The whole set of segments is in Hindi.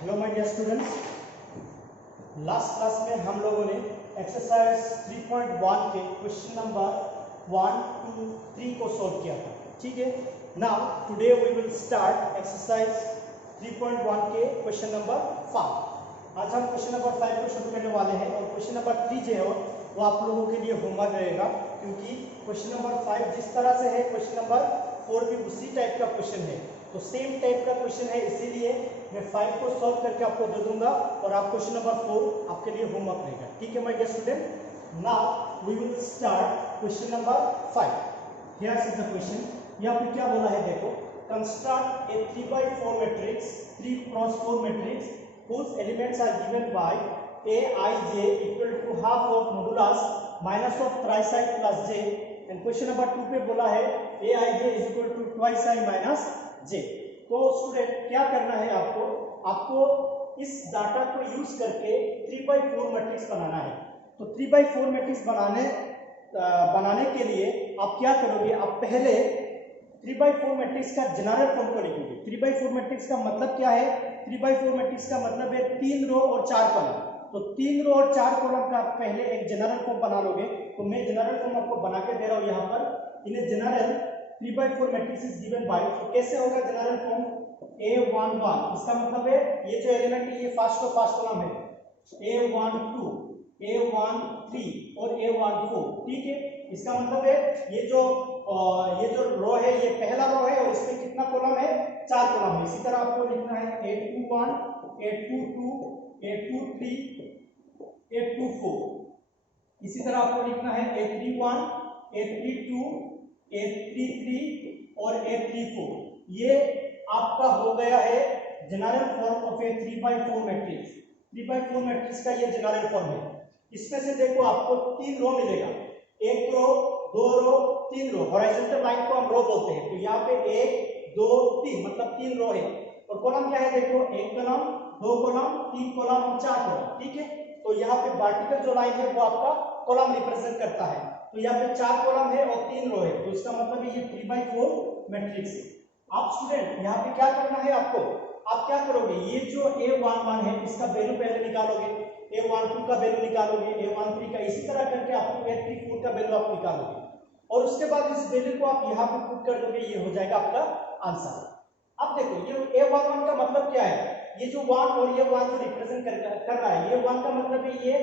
Hello my dear students, last class में हम लोगों ने एक्सरसाइज 3.1 के क्वेश्चन नंबर 1, 2, 3 को सॉल्व किया था। ठीक है, now today we will start exercise 3.1 के क्वेश्चन नंबर 5। आज हम क्वेश्चन नंबर 5 को शुरू करने वाले हैं और क्वेश्चन नंबर 3 जो है वो आप लोगों के लिए होमवर्क रहेगा, क्योंकि क्वेश्चन नंबर 5 जिस तरह से है क्वेश्चन नंबर 4 भी उसी टाइप का क्वेश्चन है, तो सेम टाइप का क्वेश्चन है, इसीलिए मैं 5 को सॉल्व करके आपको दे दूंगा और आप क्वेश्चन नंबर 4 आपके लिए होमवर्क रहेगा। ठीक है my dear student, now we will start question number 5। Here is the question. यहाँ पे क्या बोला है देखो, construct a 3x4 matrix 3 cross 4 matrix whose elements are given by aij equal to half of modulus minus of thrice I plus j, and question number 2 पे बोला है aij is equal to twice I minus j। तो स्टूडेंट क्या करना है आपको इस डाटा को यूज करके 3x4 मैट्रिक्स बनाना है। तो 3x4 मैट्रिक्स बनाने के लिए आप क्या करोगे, आप पहले 3x4 मैट्रिक्स का जनरल फॉर्म को लिखोगे। 3x4 मैट्रिक्स का मतलब क्या है? 3x4 मैट्रिक्स का मतलब है 3 रो और 4 कॉलम। तो 3 रो और 4 कॉलम का पहले एक जनरल फॉर्म बना लोगे। तो मैं जनरल फॉर्म आपको बना के दे रहा हूं यहाँ पर। In general 3x4 matrix is given by, तो कैसे होगा जनरल फॉर्म? A11, इसका मतलब है ये जो एलिमेंट है ये फर्स्ट कॉलम है, A12, A13 और A14। ठीक है, इसका मतलब है ये जो रो है ये पहला रो है और इसमें कितना कॉलम है? 4 कॉलम है। इसी तरह आपको लिखना है A21, A22, A23, A24। इसी तरह आपको लिखना है A31, A32, A33 और A34। ये आपका हो गया है general form of A 3x4 matrix. 3x4 matrix का ये जनरल फॉर्म है। इसमें से देखो आपको 3 रो मिलेगा, 1 रो, 2 रो, 3 रो। हॉरिजॉन्टल लाइन को हम रो बोलते हैं। तो यहाँ पे 1, 2, 3 मतलब 3 रो है। और कॉलम क्या है देखो, 1 कॉलम, 2 कॉलम, 3 कॉलम और 4 कॉलम। ठीक है, तो यहाँ पे वर्टिकल जो लाइन है वो आपका कॉलम रिप्रेजेंट करता है। तो यहाँ पे 4 कॉलम है और 3 रो है, तो इसका मतलब है ये 3x4 मैट्रिक्स है। आप स्टूडेंट यहाँ पे क्या करना है आपको, आप क्या करोगे, ये जो A11 है इसका वैल्यू पहले निकालोगे, A12 का वैल्यू निकालोगे, A13 का, इसी तरह करके आपको A34 का वैल्यू आप निकालोगे और उसके बाद इस वैल्यू को आप यहाँ पे पुट कर दोगे, ये हो जाएगा आपका आंसर। अब देखो ये A11 का मतलब क्या है, ये जो 1 और ये 1 जो रिप्रेजेंट कर रहा है, ये 1 का मतलब है ये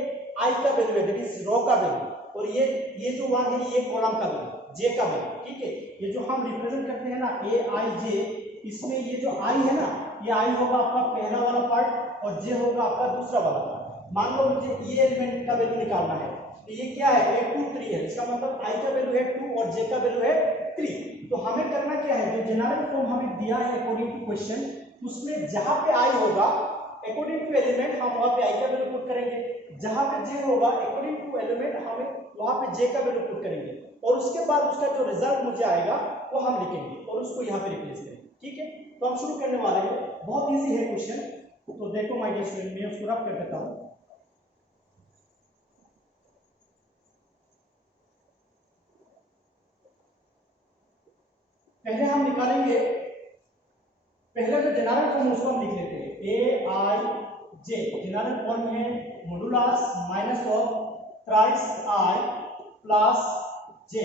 I का वैल्यू है, दैट इज रो का वैल्यू, और ये जो 1 है ये कॉलम का वैल्यू, j का वैल्यू। ठीक है, ये जो हम रिप्रेजेंट करते हैं ना aij, इसमें ये जो I है ना, ये I होगा आपका पहला वाला पार्ट और j होगा आपका दूसरा वाला पार्ट। मान लो मुझे ये एलिमेंट का वैल्यू निकालना है, तो ये क्या है, A2 3 है, इसका मतलब I का वैल्यू है 2 और j का वैल्यू है 3। तो हमें करना क्या है, जो जनरल फॉर्म हमें दिया है अकॉर्डिंग टू क्वेश्चन, उसमें जहां पे I होगा अकॉर्डिंग टू एलिमेंट हम वहां पे I का वैल्यू पुट करेंगे, जहां पे j होगा अकॉर्डिंग टू एलिमेंट हमें वहां पे j का वैल्यू पुट करेंगे, और उसके बाद उसका जो रिजल्ट मुझे आएगा वो हम लिखेंगे और उसको यहाँ पे रिप्लेस करेंगे। ठीक है, तो हम शुरू करने वाले हैं। बहुत इजी है क्वेश्चन, तो देखो माय डियर स्टूडेंट, मैं उसको रफ कर देता हूँ। पहले हम निकालेंगे, पहले जो जनरल फॉर्म उसको हम लिख लेते हैं, aij जनरल फॉर्म है modulus minus of thrice I plus j।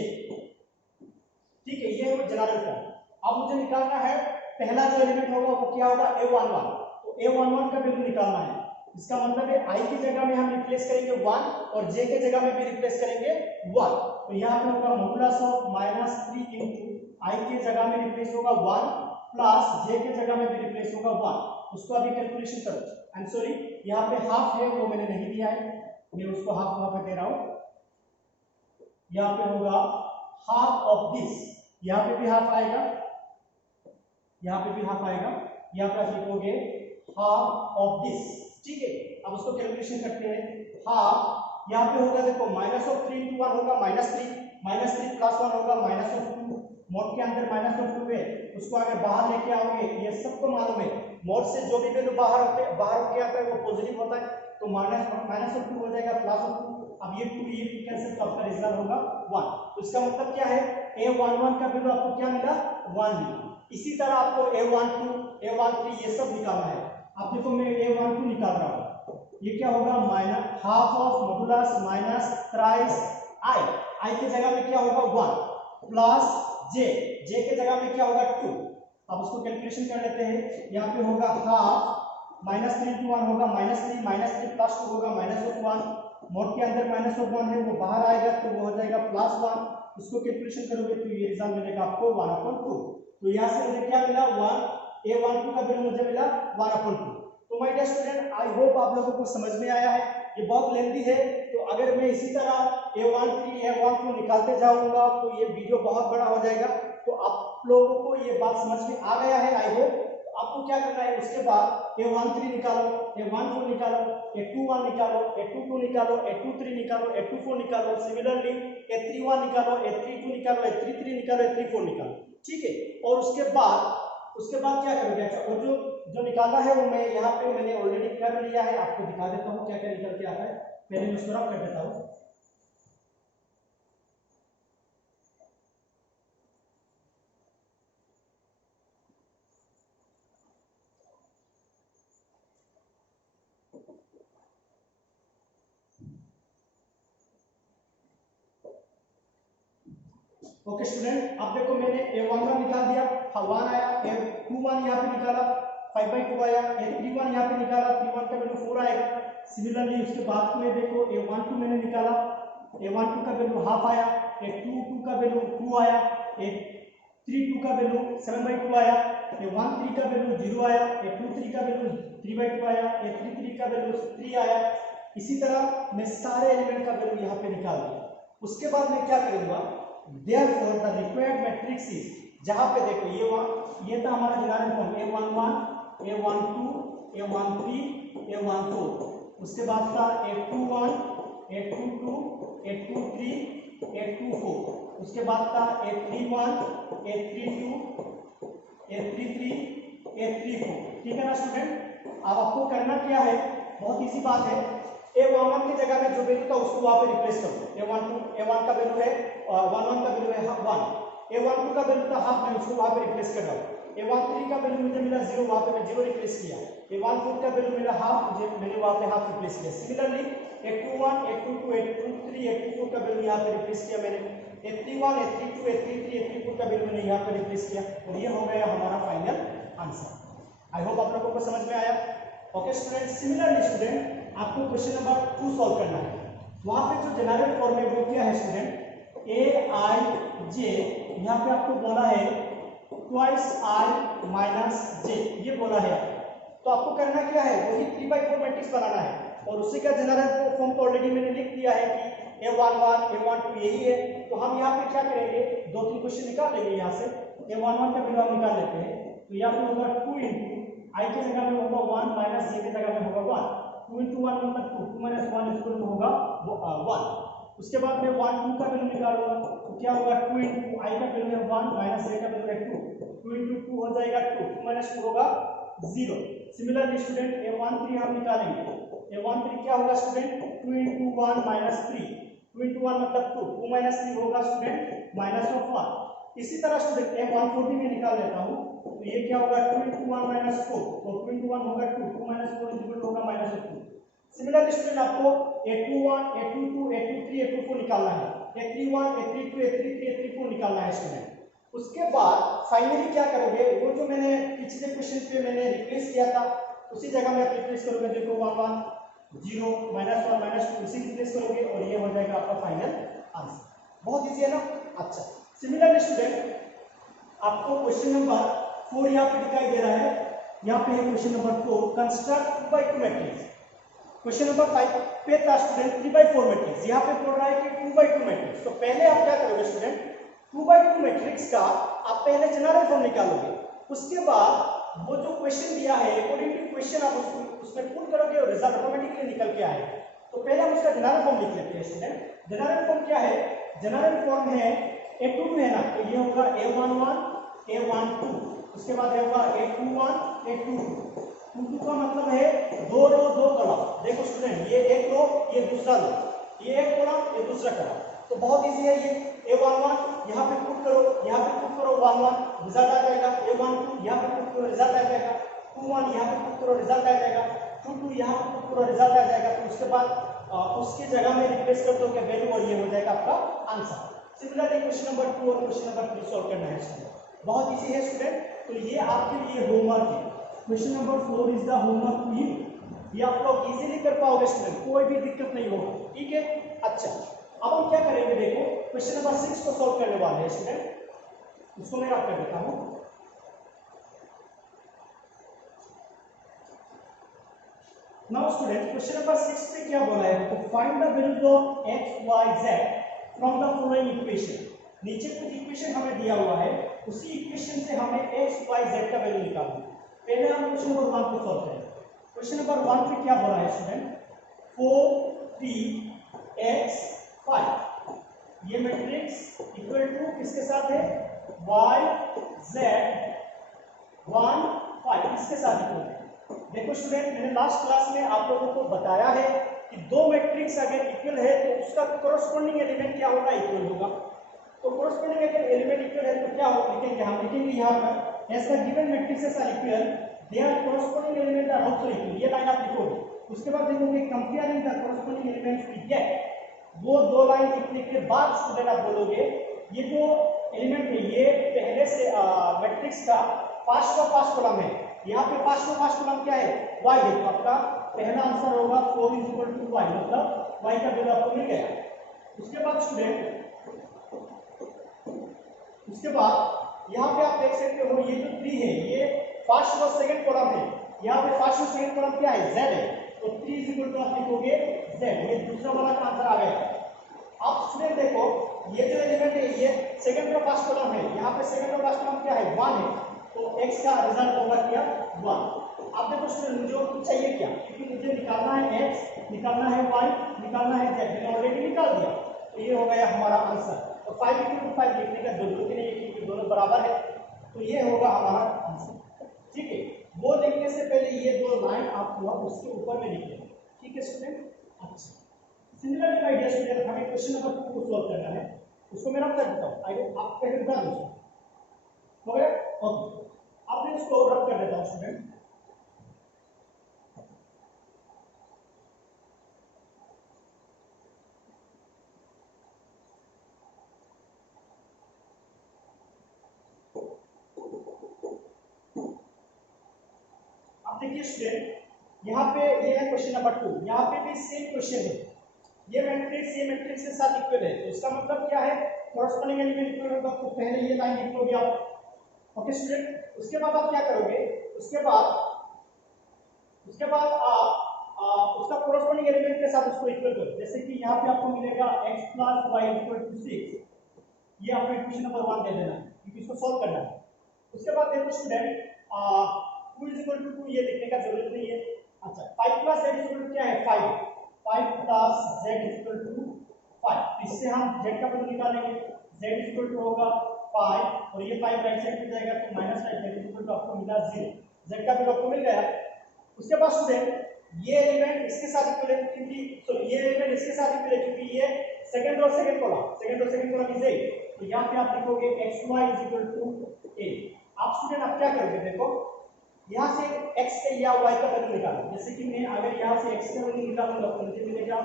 ठीक है, ये जनरल फॉर्म। अब मुझे निकालना है पहला जो एलिमेंट होगा वो क्या होगा, A11। तो A11 का वैल्यू निकालना है, इसका मतलब है I की जगह में हम रिप्लेस करेंगे 1 और j के जगह में भी रिप्लेस करेंगे 1। तो यहाँ पे होगा मॉडुलस ऑफ -3 इनटू I के जगह में रिप्लेस होगा 1 प्लस j के जगह में भी रिप्लेस होगा 1। उसको अभी कैलकुलेशन करो। आई एम सॉरी, यहाँ पे हाफ है वो मैंने नहीं दिया है, मैं उसको हाफ वहां पे दे रहा हूँ। यहाँ पे होगा हाफ ऑफ दिस, यहाँ पे भी हाफ आएगा, यहाँ पे भी हाफ आएगा, यहाँ पे आप लिखोगे हाफ ऑफ दिस। ठीक है, अब उसको कैलकुलेशन करते हैं। हाफ यहाँ पे होगा देखो -3 into 1 होगा -3, -3 प्लस 1 होगा -2। मोड के अंदर -2 है, उसको अगर बाहर लेके आओगे, ये सबको मालूम है मोड से जो भी वैल्यू बाहर होके आता है वो पॉजिटिव होता है, तो -2 हो जाएगा +2। अब ये 2 कैंसिल, तो आपका रिजल्ट होगा 1। तो इसका मतलब क्या है, A11 का वैल्यू आपको क्या मिला, 1 मिला। इसी तरह आपको A12, A13 ये सब निकालना है। अब देखो मैं A12 निकाल रहा हूँ, ये क्या होगा minus half of modulus minus thrice i की जगह में क्या होगा 1 प्लस जे के जगह में क्या होगा 2। अब उसको कैलकुलेशन कर लेते हैं, यहाँ पे होगा हाफ -3 to 1 होगा -3 प्लस 2 होगा -1 मोड के अंदर -1 है वो बाहर आएगा तो वो हो जाएगा +1। इसको कैलकुलेशन करोगे तो ये रिजल्ट मिलेगा आपको 1/2। तो यहाँ से मुझे क्या मिला 1 A12 का वैल्यू मुझे मिला 1/2। तो my dear student I hope आप लोगों को समझ में आया है, ये बहुत लेंथी है तो अगर मैं इसी तरह A13 A12 निकालते जाऊंगा तो ये वीडियो बहुत बड़ा हो जाएगा। तो आप लोगों को ये बात समझ में आ गया है आई होप। आपको क्या करना है उसके बाद A13 निकालो, A14 निकालो, A21 निकालो, A22 निकालो, A23 निकालो, A24 निकालो, सिमिलरली A31 निकालो, A32 निकालो, A33 निकालो, A34 निकालो, ठीक है। और उसके बाद क्या करोगे, अच्छा वो जो निकालना है वो मैं यहाँ पे मैंने ऑलरेडी कर लिया है, आपको दिखा देता हूँ क्या क्या निकल के आता है। पहले मैं उसको रफ कर देता हूँ। ओके स्टूडेंट, अब देखो मैंने A11 निकाल दिया, 1 आया, A21 यहाँ पे निकाला 5/2 आया, A31 यहाँ पे निकाला 31 का वैल्यू 4 आएगा। सिमिलरली उसके बाद में देखो A12 मैंने निकाला, A12 का वैल्यू हाफ आया, A22 का वैल्यू 2 आया, A32 का वैल्यू 7/2 आया, A13 का वैल्यू 0 आया, A23 का वैल्यू 3/2 आया, A33 का वैल्यू 3 आया। इसी तरह मैं सारे एलिमेंट का वैल्यू यहाँ पे निकाल दिया। उसके बाद मैं क्या करूंगा, therefore the required matrix is, जहां पे देखो ये था हमारा general form A11 A12 A13 A14, उसके बाद था A21 A22 A23 A24, उसके बाद था A31 A32 A33 A34, ठीक है ना स्टूडेंट। अब आपको करना क्या है, बहुत इजी बात है, A11 की जगह में जो वैल्यू था उसको वहां पे रिप्लेस कर दो। A1 का वैल्यू है 11 का वैल्यू है 1, A12 का वैल्यू था हाफ, मैं उसको वहां पे रिप्लेस कर रहा हूं। A13 का वैल्यू मुझे मिला 0, वहां पे मैं 0 रिप्लेस किया। A14 का वैल्यू मिला हाफ, मुझे मैंने वहां पे हाफ रिप्लेस किया। Similarly A21 A22 A23 A24 का वैल्यू यहां पे रिप्लेस किया मैंने, A31 A32 A33 A34 का वैल्यू मैंने यहां पे रिप्लेस किया, और ये हो गया हमारा फाइनल आंसर। आई होप आप लोगों को समझ में आया। ओके स्टूडेंट, सिमिलरली स्टूडेंट आपको क्वेश्चन नंबर 2 सॉल्व करना है। वहां पे जो जनरल फॉर्म है वो क्या है स्टूडेंट, Aij, यहाँ पे आपको बोला है ट्वाइस I माइनस j, ये बोला है। तो आपको करना क्या है, वही 3/4 मैट्रिक्स बनाना है, और उसी का जनरल फॉर्म तो ऑलरेडी मैंने लिख दिया है कि A11 A12 यही है। तो हम यहाँ पे क्या करेंगे, 2-3 क्वेश्चन निकाल लेंगे यहाँ से। A11 का वैल्यू हम निकाल लेते हैं, तो यहाँ पे होगा 2 इंटू I की जगह में होगा 1 माइनस j की जगह में होगा 1, 2 into 1 मतलब 2, 2 minus 1 इक्वल टू होगा 1। उसके बाद में 1 2 का वैल्यू निकालूंगा तो क्या होगा 2 into I का वैल्यू है 1 माइनस j का वैल्यू है 2, 2 into 2 हो जाएगा 2, 2 minus 2 होगा 0। सिमिलरली स्टूडेंट A13 हम निकालेंगे, A13 क्या होगा स्टूडेंट, 2 into 1 minus 3, 2 into 1 मतलब 2, 2 minus 3 होगा स्टूडेंट माइनस ऑफ 1। इसी तरह स्टूडेंट A14 भी मैं निकाल लेता हूँ, तो ये क्या होगा 2 into 1 minus 4, तो 2 into 1 होगा 2, 2 minus 4 इक्वल होगा माइनस ऑफ 2। सिमिलरली स्टूडेंट आपको A21 A22 A23 A24 निकालना है, A31 A32 A33 A34 निकालना है स्टूडेंट। उसके बाद फाइनली क्या करोगे, वो जो मैंने पिछले क्वेश्चन पे मैंने रिप्लेस किया था उसी जगह में आप रिप्लेस करोगे, देखो 1 1 0 -1 -2 उसी रिप्लेस करोगे, और ये हो जाएगा आपका फाइनल आंसर। बहुत इजी है ना। अच्छा सिमिलरली स्टूडेंट आपको क्वेश्चन नंबर 4 यहाँ पे दिखाई दे रहा है, यहाँ पे है question number 4, construct 2/2 matrix. Question number 5 पे था स्टूडेंट 3/4 मैट्रिक्स, यहाँ पे बोल रहा है कि 2/2 मैट्रिक्स। तो पहले आप क्या करोगे स्टूडेंट, 2/2 मैट्रिक्स का आप पहले जनरल फॉर्म निकालोगे, उसके बाद वो जो क्वेश्चन दिया है अकॉर्डिंग टू क्वेश्चन आप उसमें पुट करोगे और रिजल्ट ऑटोमेटिकली निकल के आएगा। तो पहले हम उसका जनरल फॉर्म लिख लेते हैं स्टूडेंट। जनरल फॉर्म क्या है, जनरल फॉर्म है A22 है ना, तो ये होगा A11 A12, उसके बाद होगा A21 A22, 2 का मतलब है 2 रो 2 कॉलम। देखो स्टूडेंट ये एक रो ये दूसरा रो, ये एक कॉलम ये दूसरा कॉलम, तो बहुत इजी है ये। A11 यहाँ पे पुट करो, यहाँ पे पुट करो 1 1 रिजल्ट आ जाएगा, A12 यहाँ पे पुट करो रिजल्ट आ जाएगा। 2 1 यहाँ पे पूरा रिजल्ट आ जाएगा, 2 2 यहाँ पे पूरा रिजल्ट आ जाएगा। तो उसके बाद उसकी जगह में रिप्लेस कर दो क्या वैल्यू, और ये हो जाएगा आपका आंसर। सिमिलरली क्वेश्चन नंबर 2 और क्वेश्चन नंबर 3 सॉल्व करना है स्टूडेंट, बहुत इजी है स्टूडेंट। तो ये आपके लिए होमवर्क है। Question number 4 is the homework to you. ये आप लोग इजीली कर पाओगे स्टूडेंट, कोई भी दिक्कत नहीं होगा, ठीक है। अच्छा, अब हम क्या करेंगे, देखो क्वेश्चन नंबर 6 को सॉल्व करने वाले हैं स्टूडेंट, इसको मैं रख कर देता हूं। नाउ स्टूडेंट क्वेश्चन नंबर 6 पे क्या बोला है, तो find the values of x y z from the following equation. नीचे कुछ इक्वेशन हमें दिया हुआ है, उसी इक्वेशन से हमें x y z का वैल्यू निकालना है। पहले हम क्वेश्चन नंबर 1 को सॉल्व करेंगे। क्वेश्चन नंबर 1 पे क्या बोला है स्टूडेंट, 4 3 x 5, ये मैट्रिक्स इक्वल टू किसके साथ है, y z 1 5, इसके साथ इक्वल है। देखो स्टूडेंट, मैंने लास्ट क्लास में आप लोगों को बताया है कि दो मैट्रिक्स अगर इक्वल है तो उसका कोरस्पोंडिंग एलिमेंट क्या होगा, इक्वल होगा। तो कोरस्पोंडिंग अगर एलिमेंट इक्वल है तो क्या होगा, लिखेंगे हम, लिखेंगे यहाँ पर as the given matrices are equal their corresponding element are also equal, ये लाइन आप लिखोगे। उसके बाद देखोगे comparing the corresponding elements we get, वो दो लाइन लिखने के बाद स्टूडेंट आप बोलोगे ये जो एलिमेंट है ये पहले से मैट्रिक्स का पांच कॉलम है, यहाँ पे पांच कॉलम क्या है, y है। तो आपका पहला आंसर होगा 4 = y, मतलब y का वैल्यू आपको मिल गया। उसके बाद स्टूडेंट, उसके बाद यहाँ पे आप देख सकते हो ये जो 3 है ये फर्स्ट और सेकंड कॉलम है, यहाँ पे फर्स्ट और सेकंड कॉलम क्या है, z है। तो 3 = आप लिखोगे z, ये दूसरा वाला का आंसर आ गया। आप स्टूडेंट देखो ये जो एलिमेंट है ये सेकंड और फर्स्ट कॉलम है, यहाँ पे सेकंड और फर्स्ट कॉलम क्या है, 1 है। तो x का रिजल्ट होगा क्या, 1। अब देखो स्टूडेंट मुझे चाहिए क्या, क्योंकि मुझे निकालना है x, निकालना है y, निकालना है z, मैंने ऑलरेडी निकाल दिया। तो ये हो गया हमारा आंसर। तो 5 × 5 लिखने का जरूरत नहीं है क्योंकि दोनों बराबर है। तो ये होगा हमारा आंसर, ठीक है। वो लिखने से पहले ये दो लाइन आप उसके ऊपर में लिख लेंगे, ठीक है स्टूडेंट। अच्छा, सिमिलरली माय डियर स्टूडेंट, हमें क्वेश्चन नंबर 2 को सॉल्व करना है, उसको मैं रख कर देता हूं। आई आप पहले बता दो, हो गया, ओके। अब मैं इसको रब कर देता हूं स्टूडेंट। अब देखिए स्टूडेंट, यहाँ पे ये है क्वेश्चन नंबर 2, यहाँ पे भी सेम क्वेश्चन है। ये मैट्रिक्स के साथ इक्वल है, तो इसका मतलब क्या है, कोरस्पोंडिंग एलिमेंट इक्वल होगा। तो पहले ये लाइन लिखोगे आप, ओके स्टूडेंट। उसके बाद आप क्या करोगे, उसके बाद आप उसका कोरस्पोंडिंग एलिमेंट के साथ उसको इक्वल करो। जैसे कि यहाँ पे आपको मिलेगा x + y = 6, ये आपको इक्वेशन नंबर 1 दे देना है क्योंकि इसको सॉल्व करना है। उसके बाद देखो स्टूडेंट 2 = 2 ये लिखने का जरूरत नहीं है। अच्छा, 5 + z क्या है, 5 + z = 5। इससे हम z का वैल्यू निकालेंगे, z होगा 5 और ये 5 राइट साइड पे जाएगा तो -5 z आपको मिला 0, z का वैल्यू आपको मिल गया। उसके बाद स्टूडेंट ये एलिमेंट इसके साथ इक्वल है क्योंकि ये एलिमेंट इसके साथ इक्वल है क्योंकि ये सेकंड और सेकंड कॉलम इज 8। तो यहाँ पे आप लिखोगे xy = 8। आप स्टूडेंट आप क्या करोगे, देखो यहाँ से x का या y का वैल्यू निकालो। जैसे कि मैं अगर यहाँ से x का वैल्यू निकालूंगा तो मुझे मिलेगा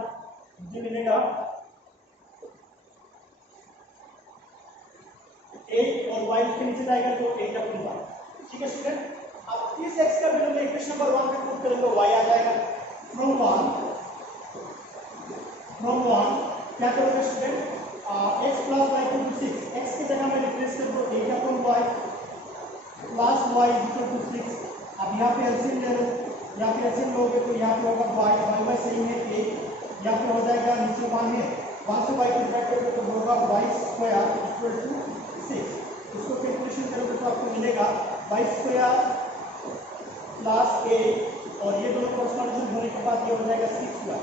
8 और y के नीचे जाएगा तो 8 का 5, ठीक है स्टूडेंट। अब इस x का वैल्यू में इक्वेशन नंबर 1 पे पुट करेंगे तो y आ जाएगा। फ्रॉम 1 क्या करोगे स्टूडेंट, x + y = 6, x की जगह में रिप्लेस कर दो 8 y + y = 6। अब यहाँ पे एलसीएम ले लो, यहाँ पे एलसीएम लोगे तो यहाँ पे होगा y सही है 8, यहाँ पे हो जाएगा नीचे 1 है, 1 से y को डिवाइड करोगे तो होगा y² = 6। इसको कैलकुलेशन करोगे तो आपको मिलेगा y² + 8 और ये दोनों कोरस्पोंडेंस होने के बाद ये हो जाएगा 6y।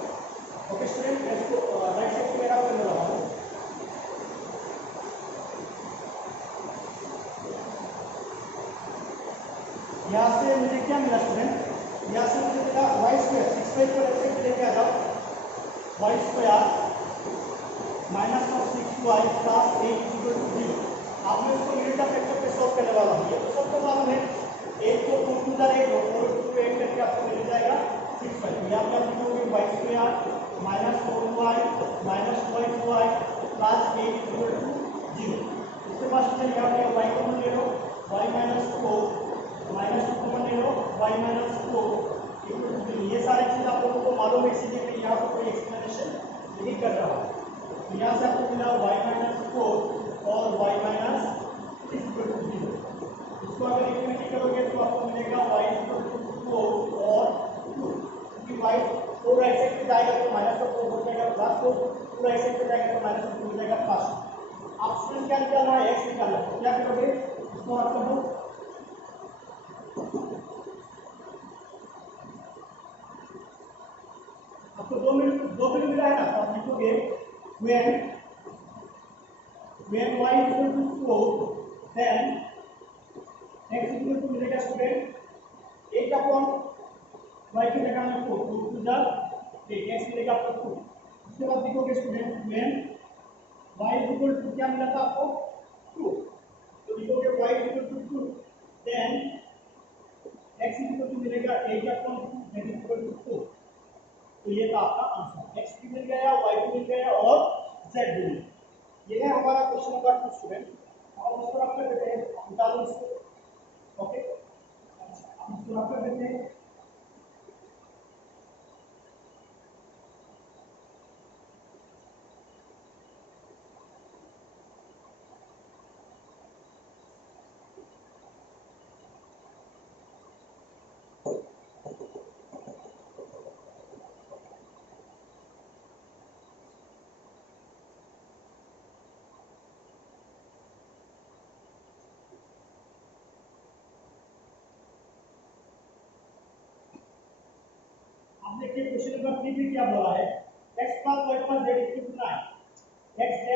ओके स्टूडेंट, मैं इसको राइट साइड पे मेरा कर रहा हूँ। यहाँ से मुझे क्या मिला स्टूडेंट, यहाँ से मुझे मिला y² 6y को ऐसे लेके आ जाओ, y² - 6y + 8 = 0। आप मैं इसको यूनिट ऑफ फैक्टर पे सॉल्व करने वाला हूँ, ये तो सबको मालूम है 8 को 4 टू द 8 4 टू 8 करके आपको मिल जाएगा 6y। तो यहाँ पे आप लिखोगे y square minus 4y minus 12y plus 8 equal to 0। उसके बाद स्टूडेंट यहाँ पे y कॉमन ले लो, y माइनस 4 माइनस 2 कॉमन ले लो, y माइनस 4 इक्वल टू 0। ये सारी चीज़ आप लोगों को मालूम है, इसीलिए मैं यहाँ पर कोई एक्सप्लेनेशन नहीं कर रहा हूँ। तो यहाँ से आपको मिला y माइनस 4 और y माइनस इक्वल टू 0। इसको अगर इक्वेशन करोगे तो आपको मिलेगा y इक्वल टू 4 और 2, क्योंकि y 4 राइट साइड पे जाएगा तो माइनस का 4 हो जाएगा, प्लस 4 राइट साइड पे जाएगा तो माइनस का 2 हो जाएगा प्लस। आप स्टूडेंट क्या निकालना है, x निकालना है। तो क्या करोगे, इसको आप कर दो, आपको 2 मिनट मिला है ना, तो आप लिखोगे when y equal to 4 then x equal to मिलेगा स्टूडेंट 8 अपॉन y की जगह में 4 टू द 8 x मिलेगा आपको 2। उसके बाद लिखोगे student when y equal to क्या मिला था आपको 2, तो लिखोगे y equal to 2 then x equal to मिलेगा 8 अपॉन 2 दैट इक्वल टू 4। तो ये था आपका आंसर, x भी मिल गया, y भी मिल गया और z भी मिल गया। ये है हमारा क्वेश्चन नंबर 2 स्टूडेंट। और उसको रख कर देते हैं, निकालो इसको। ओके, अच्छा अब इसको रख कर देते हैं। अब देखिए क्वेश्चन नंबर 3 में क्या बोला है, x plus y plus z equal to 9, x z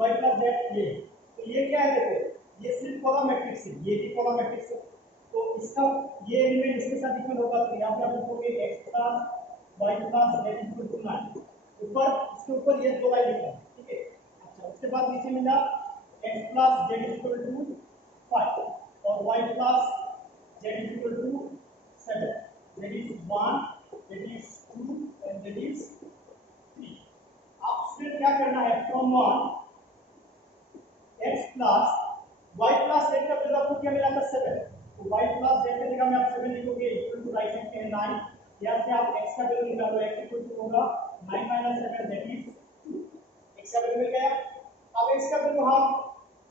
y plus z ये। तो ये क्या है, देखो ये सिर्फ कॉलम मैट्रिक्स है, ये भी कॉलम मैट्रिक्स है, तो इसका ये एलिमेंट इसके साथ इक्वल होगा। तो यहाँ पे आप लिखोगे x plus y plus z equal to 9, ऊपर इसके ऊपर ये दो लाइन लिखा है, ठीक है। अच्छा उसके बाद नीचे मिला x plus z equal to 5 और y plus z equal to 7, that is 1, that is 2 and that is 3। आप स्टूडेंट क्या करना है, from 1 x plus y plus z का वैल्यू आपको क्या मिला था 7, तो y प्लस z की जगह में आप 7 लिखोगे इक्वल टू राइट साइड पे 9। यहां से आप x का वैल्यू निकालो, x इक्वल टू होगा 9 माइनस 7 दैट इज 2, x का वैल्यू मिल गया। अब x का वैल्यू हम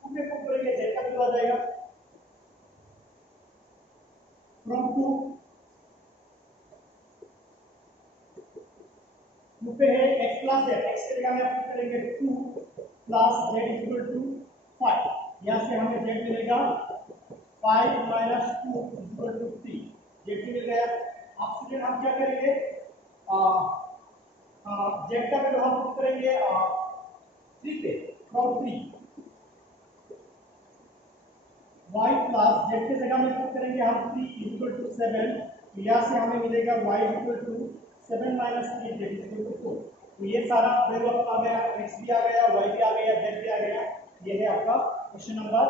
2 पे पुट करेंगे, z का वैल्यू आ जाएगा फ्रॉम 2 पे है x प्लस z, x की जगह में आप पुट करेंगे 2 प्लस z इक्वल टू 5। यहाँ से हमें z मिलेगा 5 माइनस 2 इक्वल टू 3, z मिल गया। अब स्टूडेंट हम क्या करेंगे, z का वैल्यू हम पुट करेंगे 3 पे, फ्रॉम 3 y प्लस z की जगह में पुट करेंगे हम 3 इक्वल टू 7। यहाँ से हमें मिलेगा y equal to 7 minus 3 that equal to 4। तो ये सारा वैल्यू आपका आ गया, x भी आ गया, y भी आ गया, z भी आ गया। ये है आपका क्वेश्चन नंबर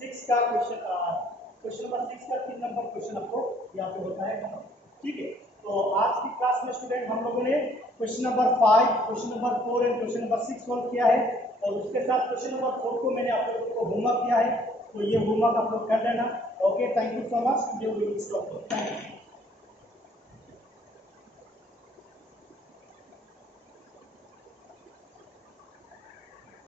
6 का क्वेश्चन नंबर 6 का 3 नंबर क्वेश्चन आपको यहाँ पे होता है खत्म, ठीक है। तो आज की क्लास में स्टूडेंट हम लोगों ने question number 5, question number 4 and question number 6 solve किया है, और उसके साथ क्वेश्चन नंबर 4 को मैंने आप लोगों को होमवर्क दिया है, तो ये होमवर्क आप लोग कर लेना। Okay, thank you so much, video will stop. Thank you.